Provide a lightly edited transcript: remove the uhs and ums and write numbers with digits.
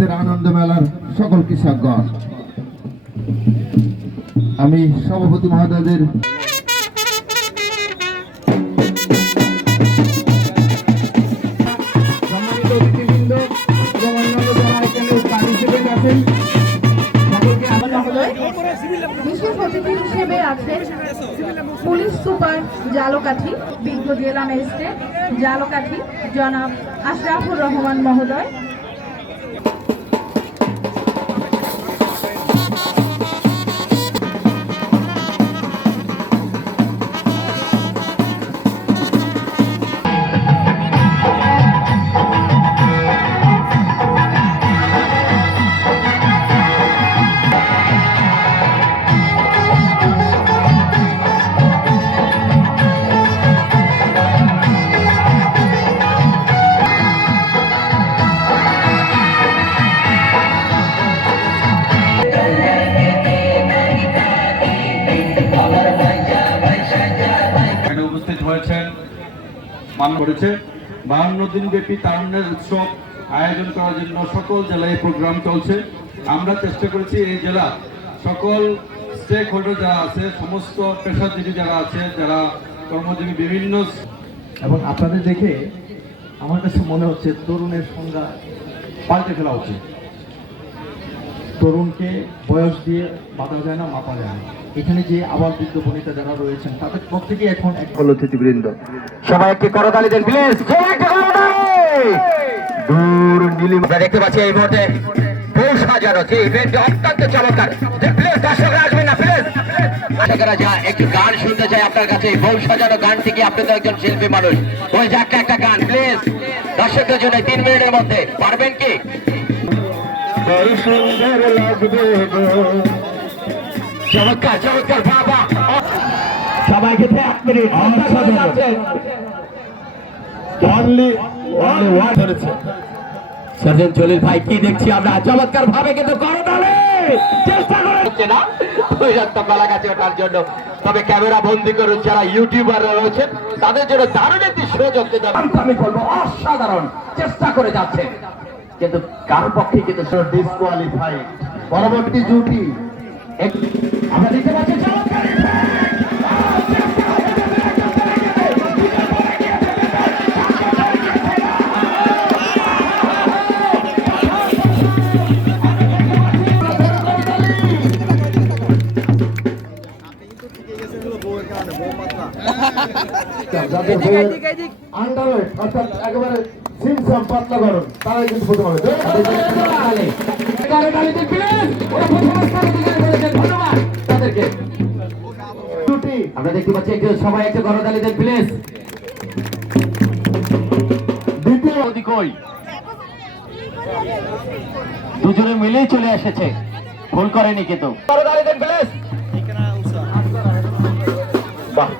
কৃষকদের আনন্দ মেলার সকল কৃষকগণ, আমি সভাপতি মহোদয়দের সম্মানিত অতিথিবৃন্দ এবং অন্যান্য যারা এখানে পার্টিসিপেন্ট আছেন বিশেষ অতিথি হিসেবে আছেন পুলিশ সুপার জালকাঠি, বিজ্ঞ জেলা ম্যাজিস্ট্রেট জালকাঠি জনাব আশরাফুর রহমান মহোদয়। করেছে 52 দিন ব্যাপী তারুণ্যের উৎসব আয়োজন করার জন্য সকল জেলায় প্রোগ্রাম চলছে। আমরা চেষ্টা করেছি এই জেলা সকল স্টেক হোল্ডার যারা আছে, সমস্ত পেশাজীবী যারা আছে, যারা কর্মজীবী বিভিন্ন, এবং আপনাদের দেখে আমার কাছে মনে হচ্ছে তরুণের সংজ্ঞা পাল্টে ফেলা উচিত। তরুণকে বয়স দিয়ে বাঁধা যায় না, মাপা যায় না। এখানে যে আবার বৃদ্ধ বনিতা যারা রয়েছেন তাদের প্রত্যেকে এখন এক অতিথিবৃন্দ সবাই একটি করতালি দেন প্লিজ। দূর নীলিমা দেখতে পাচ্ছি এই মুহূর্তে ফুল সাজানো যে ইভেন্টটি অত্যন্ত চমৎকার। প্লিজ দর্শকরা আসবেন না প্লিজ। দর্শকরা যা একটু গান শুনতে চাই আপনার কাছে, ফুল সাজানো গান থেকে। আপনি তো একজন শিল্পী মানুষ, ওই যে একটা গান প্লিজ দর্শকদের জন্য 3 মিনিটের মধ্যে পারবেন কি? সুন্দর লাগবে চমৎকার চমৎকার বাবা। সবাইকে 1 মিনিট সার্জন জলিল ভাই কি দেখছি আমরা চমৎকার ভাবে কিন্তু করতালে চেষ্টা করছে না ওই রাস্তা পালা কাছে ওঠার জন্য। তবে ক্যামেরা বন্দি করুন যারা ইউটিউবাররা রয়েছেন তাদের জন্য দারুণ একটি সুযোগ দিতে আমি বলবো অসাধারণ চেষ্টা করে যাচ্ছে, কিন্তু কার পক্ষে কিন্তু ডিসকোয়ালিফাই। পরবর্তী জুটি আমরা দেখতে পাচ্ছি চমৎকার আন্ডারওয়েট অর্থাৎ একেবারে সিমসাম পাতলা গরম, তারাই কিন্তু প্রথম হবে। ধন্যবাদ তাদেরকে। আমরা দেখতে পাচ্ছি সবাই একটা করতালি দেন প্লিজ। দুজনে মিলেই চলে এসেছে, ভুল করেনি কিন্তু। করতালি দেন প্লিজ। বাহ